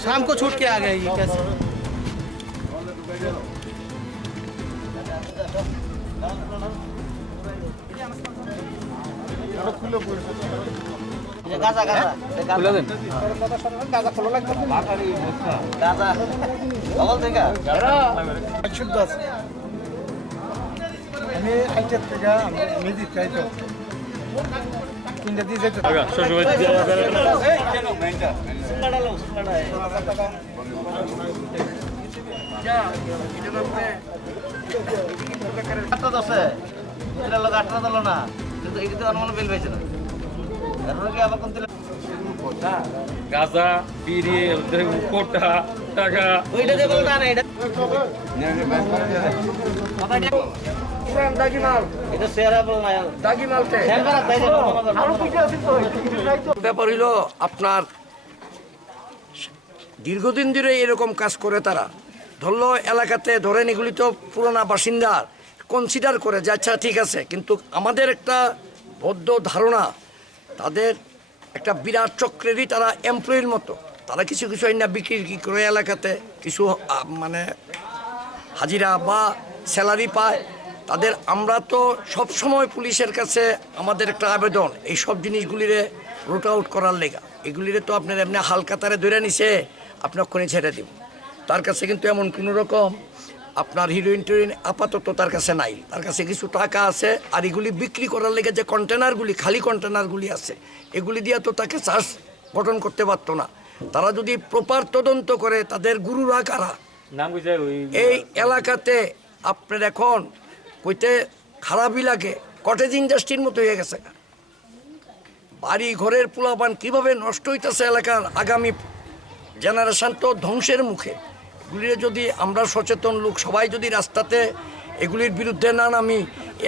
शाम को छूट के आ गए ये कैसे? गाजा गाजा খুলে দেন গাজা খোলা লাগবে গাজা বল দেখা শুদ্ধ আছে আমি আইটের থেকে মিউজিক চাইতো কিনতে দিয়ে যেতে আগা শ্বশুর বাড়ি দিয়ে এই কেন মেন্টা সুঙ্গাড়ালো সুঙ্গাড়া যা এটা নামে আটটা দশে এটা লোক আটটা দল না কিন্তু এটা তো অনুমান বিল পাইছে না এরপরে কি আবার কোন দিলে গাজা বিড়ি কোটা টাকা ওইটা দে বলতা না এটা দাগি মাল এটা শেয়ারেবল না দাগি মালতে শেয়ার করা তাই আরো কিছু আছে তো ব্যাপার হইল আপনার দীর্ঘদিন ধরে এরকম কাজ করে তারা ধরলো এলাকাতে ধরেন এগুলি তো পুরোনো বাসিন্দার কনসিডার করে যে আচ্ছা ঠিক আছে, কিন্তু আমাদের একটা বদ্ধ ধারণা তাদের একটা বিরাট চক্রেরই তারা এমপ্লয়ির মতো, তারা কিছু কিছু আইনা বিক্রি করে এলাকাতে কিছু মানে হাজিরা বা স্যালারি পায় তাদের। আমরা তো সব সময় পুলিশের কাছে আমাদের একটা আবেদন এই সব জিনিসগুলিরে রুট আউট করার লেগা। এগুলিরে তো আপনার এমনি হালকাতারে ধরে নিছে আপনি ওখানে ছেড়ে দিব। তার কাছে কিন্তু এমন কোনো রকম আপনার হিরোইন টিরোইন আপাতত তার কাছে নাই, তার কাছে কিছু টাকা আছে। আর এগুলি বিক্রি করার লেগে যে কন্টেনারগুলি খালি কন্টেনারগুলি আছে এগুলি দিয়ে তো তাকে চার্জ গঠন করতে পারতো না। তারা যদি প্রপার তদন্ত করে তাদের গুরুরা কারা এই এলাকাতে আপনার এখন কইতে খারাপই লাগে, কটেজ ইন্ডাস্ট্রির মতো হয়ে গেছে। বাড়ি ঘরের পোলাপান কীভাবে নষ্ট হইতেছে এলাকার আগামী জেনারেশন তো ধ্বংসের মুখে। এগুলির যদি আমরা সচেতন লোক সবাই যদি রাস্তাতে এগুলির বিরুদ্ধে না নামি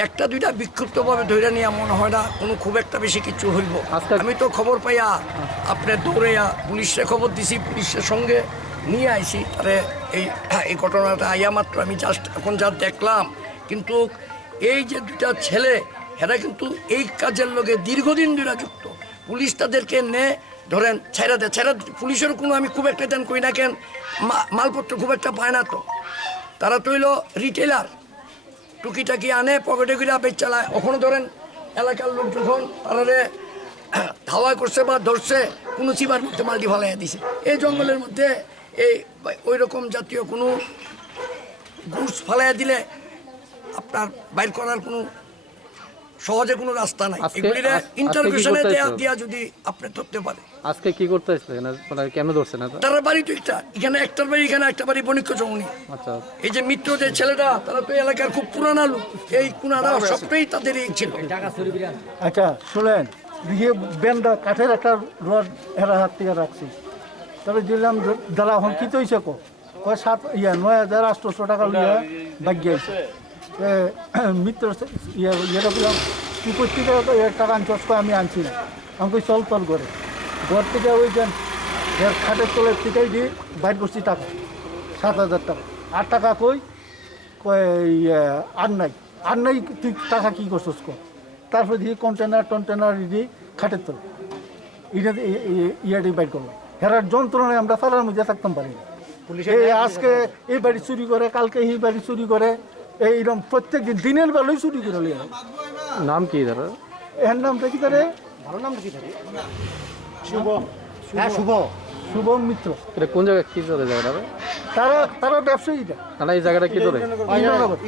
একটা দুইটা বিক্ষিপ্তভাবে ধরে নিয়ে মনে হয় না কোনো খুব একটা বেশি কিছু হইব। আমি তো খবর পাইয়া আপনার দৌড়াইয়া পুলিশে খবর দিছি, পুলিশের সঙ্গে নিয়ে আইছি তারে এই ঘটনাটা আইয়া মাত্র আমি জাস্ট এখন যা দেখলাম। কিন্তু এই যে দুটা ছেলে এরা কিন্তু এই কাজের লগে দীর্ঘদিন ধরে যুক্ত। পুলিশ তাদেরকে ধরেন ছেড়া দেয়, পুলিশের কোনো আমি খুব একটা দেন কই না কেন মালপত্র খুব একটা পায় না। তো তারা তো হইল রিটেলার, টুকিটাকি আনে পকেটে করে বেচ চালায়। ওখানে ধরেন এলাকার লোক যখন তারা ধাওয়া করছে বা ধরছে কোনো চিবার মধ্যে মাল্টি ফালাইয়া দিছে। এই জঙ্গলের মধ্যে এই ওই রকম জাতীয় কোনো গুডস ফালাইয়া দিলে আপনার বাইর করার কোনো সহজে কোনো রাস্তা নাই। এগুলিরা ইন্টারভিউশনে দিয়া যদি আপনি ধরতে পারে। আজকে কি করতে আসছে মানে কেন ধরছে না? তার বাড়ি তো একটা, এখানে একটার বাড়ি, এখানে একটা বাড়ি বণিক্য জমনি। আচ্ছা, এই যে মিত্র যে ছেলেটা তারা তো এলাকার খুব পুরানা লোক, এই কুনারা সবটাই তাদের এই ছিল। আচ্ছা শুনেন, দিয়ে বেন্ডা কাঠের একটা রড হেরা হাত থেকে রাখছি, তবে দিলাম দাদা এখন কি তৈছে কয় 9,800 টাকা লিয়ে বাগ্য আছে মিত্র ইয়েটা বললাম তুই করতে টাকা আনছস, আমি আনছি না। আমাকে চল তল করে ঘর থেকে ওই যে খাটের তলের থেকেই দিয়ে বাইর করছি টাকা 7,000 টাকা। 8 টাকা কই আর নাই তুই টাকা কী করছস তারপরে দিয়ে কন্টেনার দিয়ে খাটের তলে ইয়াটি বাইর করলাম। হেরার যন্ত্রণায় আমরা তারার মধ্যে থাকতাম পারি না। আজকে এই বাড়ি চুরি করে, কালকে এই বাড়ি চুরি করে, এইরকম প্রত্যেক দিন দিনের বেলায় চুরি করে লিয়ে। নাম কি দাদা? এর নামটা কি তারে? ভালো নাম কি থাকে? শুভ। হ্যাঁ শুভ, শুভ মিত্র। এটা কোন জায়গা কি ধরে জায়গাটা? তারা ব্যবসায়ীটা। এই জায়গাটা কি ধরে? ইন্দ্রনগর।